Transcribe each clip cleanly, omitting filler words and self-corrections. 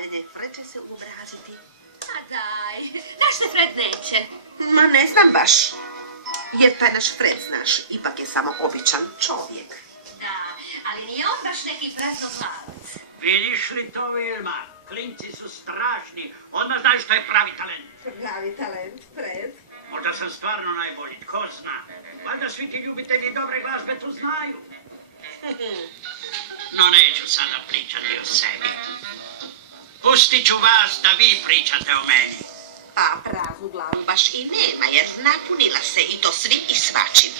paljenje, Fred će se uobraziti. A daj, znaš da Fred neće. Ma ne znam baš. Jer taj naš Fred, znaš, ipak je samo običan čovjek. Da, ali nije on baš neki praznoplavac. Vidiš li to, Vilma? Klinci su strašni. Odmah znaju što je pravi talent. Pravi talent, Fred. Možda sam stvarno najbolji, tko zna. Valjda svi ti ljubitelji dobre glazbe to znaju. No neću sada pričati o sebi. Pustit ću vas da vi pričate o meni. A praznu glavu baš i nema, jer napunila se i to svim i svačim.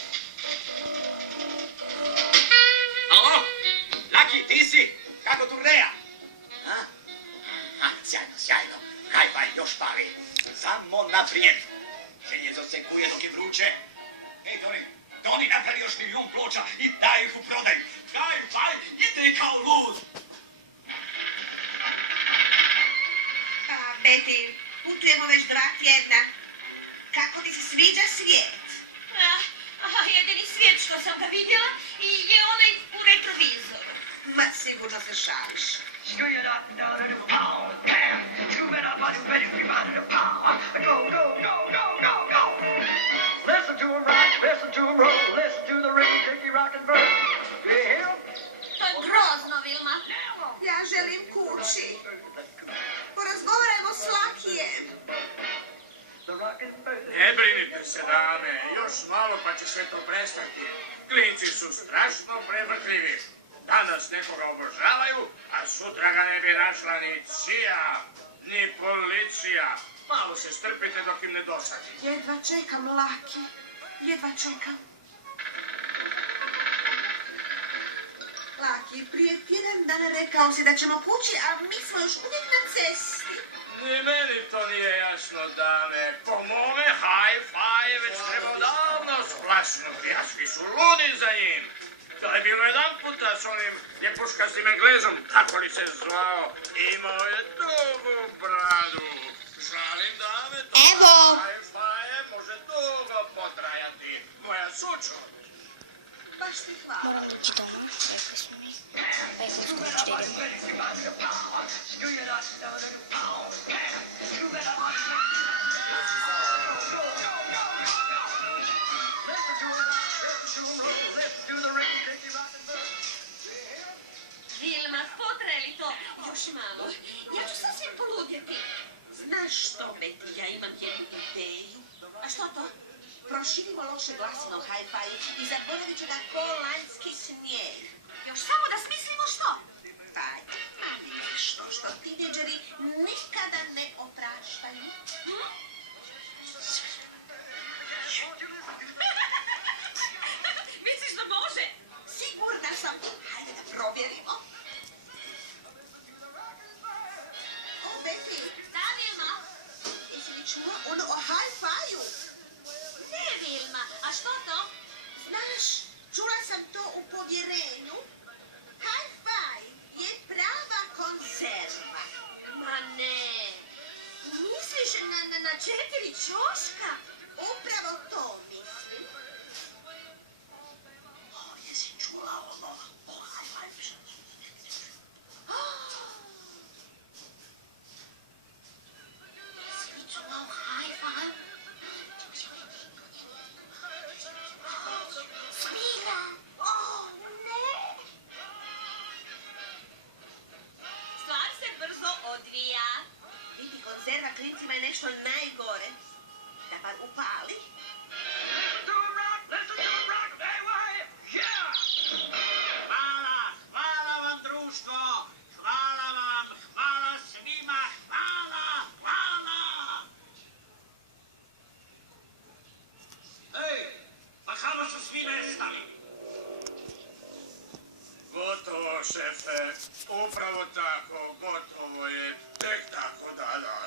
Alo? Laki, ti si? Kako turneja? Sjajno, sjajno. Hi-Fi još pali. Samo naprijed. Željezo se kuje dok je vruće. Ej, Doni napravi još 1.000.000 ploča i daj ih u prodaju. Hi-Fi ide kao lud. Beti, putujemo već 2 tjedna. Kako ti se sviđa svijet? Jedini svijet što sam ga vidjela je onaj u retrovizoru. Ma sigurno se šališ. Listen to him rock, listen to him roll, listen to the rhythm, Dickie rock and bird. You hear him? To je grozno, Vilma. Ja želim kući. Porazgovarajmo s Lakijem. The rock and bird. Ne brinite se, dame, još malo pa će sve to prestati. Klinci su strašno prevrtljivi. Danas nekoga obožavaju, a sutra ga ne bi našla ni CIA, ni policija. Malo se strpite dok im ne dosadi. Jedva čekam, Laki. Jedva čekam. Laki, prije tjedan dana rekao si da ćemo kući, a mi smo još uvijek na cesti. Ni meni to nije jasno, dame. Po mome, Hi-Fi je već trebao davno splasnuti, a svi su ludi za njim. To je bilo jedan puta s onim ljepuškastim Englezom, tako li se zvao. Imao je dugu bradu. Šalim, dame, to Evo. Hi-Fi može dugo potrajati. Moja sučo. Baš ti hvala. Moram ići doma, rekli smo mi. Pa je kako što idemo. Vilma, potraje li to? Još malo. Ja ću sasvim poludjeti. Znaš što, Beti, ja imam jednu ideju. A što to? Proširimo loše glasino Hi-Fi i zaboravit će ga ko lanjski snijeg. Još samo da smislimo što? Pa nešto što tineđeri nikada ne opraštaju. Misliš da može? Sigurna sam. Hajde da provjerimo. O, Beti, Da, Vilma. jesi li čula ono o Hi-Fi-u? Ne, Vilma. A što to? Znaš, čula sam to u povjerenju. Hi-Fi je prava konzerva. Ma ne. Misliš na 4 ćoška? Upravo to mislim. Jesi čula ono o Hi-Fi? Svi čula o Hi-Fi? Smira! O, ne! Stvar se brzo odvija. Biti konzerva klincima je nešto najgore. Da bar upali. Listen to him rock, listen to him rock, hey, way, yeah! Hvala vam društvo. Hvala svima. Hvala. Ej, pa kako su svi nestali? Gotovo, šefe. Upravo tako, gotovo je. Tek tako, da.